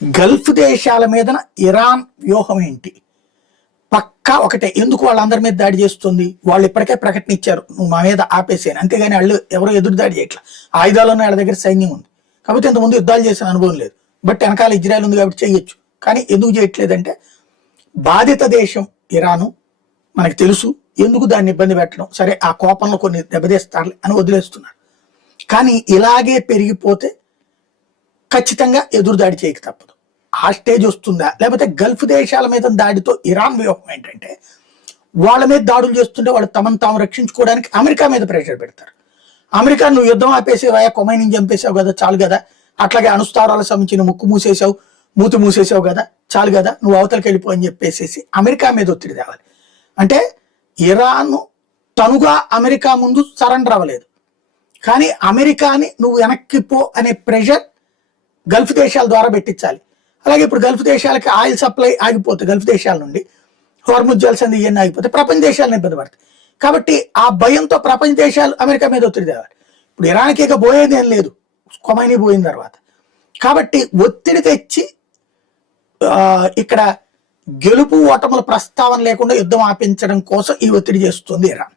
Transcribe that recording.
Gulf దేశాల మీద Iran వ్యూహం ఏంటి? పక్కా ఒకటే. ఎందుకు వాళ్ళందరి మీద దాడి చేస్తుంది? వాళ్ళు ఇప్పటికే ప్రకటన ఇచ్చారు, నువ్వు మా మీద ఆపేసేయని. అంతేగాని వాళ్ళు ఎవరో ఎదురు దాడి చేయట్లా. ఆయుధాలు ఉన్న వాళ్ళ దగ్గర సైన్యం ఉంది కాబట్టి ఇంతకుముందు యుద్ధాలు చేసిన అనుభవం లేదు. బట్ వెనకాల ఇజ్రాయెల్ ఉంది కాబట్టి చేయొచ్చు. కానీ ఎందుకు చేయట్లేదంటే బాధిత దేశం ఇరాను మనకు తెలుసు, ఎందుకు దాన్ని ఇబ్బంది పెట్టడం, సరే ఆ కోపంలో కొన్ని దెబ్బతీస్తారు అని వదిలేస్తున్నారు. కానీ ఇలాగే పెరిగిపోతే ఖచ్చితంగా ఎదురుదాడి చేయక తప్పదు. ఆ స్టేజ్ వస్తుందా? లేకపోతే గల్ఫ్ దేశాల మీద దాడితో ఇరాన్ వ్యూహం ఏంటంటే వాళ్ళ మీద దాడులు చేస్తుంటే వాళ్ళు తమను తాము రక్షించుకోవడానికి అమెరికా మీద ప్రెషర్ పెడతారు. అమెరికా నువ్వు యుద్ధం ఆపేసేవా, కొమైని చంపేసావు కదా చాలు కదా, అట్లాగే అణుస్థావరాలకు సంబంధించిన ముక్కు మూసేసావు, మూతి మూసేసావు కదా చాలు కదా, నువ్వు అవతలకి వెళ్ళిపో అని చెప్పేసి అమెరికా మీద ఒత్తిడి తేవాలి. అంటే ఇరాన్ తనుగా అమెరికా ముందు సరెండర్ అవ్వలేదు, కానీ అమెరికాని నువ్వు వెనక్కి పో అనే ప్రెషర్ గల్ఫ్ దేశాల ద్వారా పెట్టించాలి. అలాగే ఇప్పుడు గల్ఫ్ దేశాలకి ఆయిల్ సప్లై ఆగిపోతుంది, గల్ఫ్ దేశాల నుండి హోర్ముజ్ జలసంధి ఇవన్నీ ఆగిపోతే ప్రపంచ దేశాలను ఇబ్బంది పడతాయి. కాబట్టి ఆ భయంతో ప్రపంచ దేశాలు అమెరికా మీద ఒత్తిడి తేవాలి. ఇప్పుడు ఇరాన్కి ఇక పోయేది ఏం లేదు, కొమైని పోయిన తర్వాత. కాబట్టి ఒత్తిడి తెచ్చి ఇక్కడ గెలుపు ఓటముల ప్రస్తావన లేకుండా యుద్ధం ఆపించడం కోసం ఈ ఒత్తిడి చేస్తుంది ఇరాన్.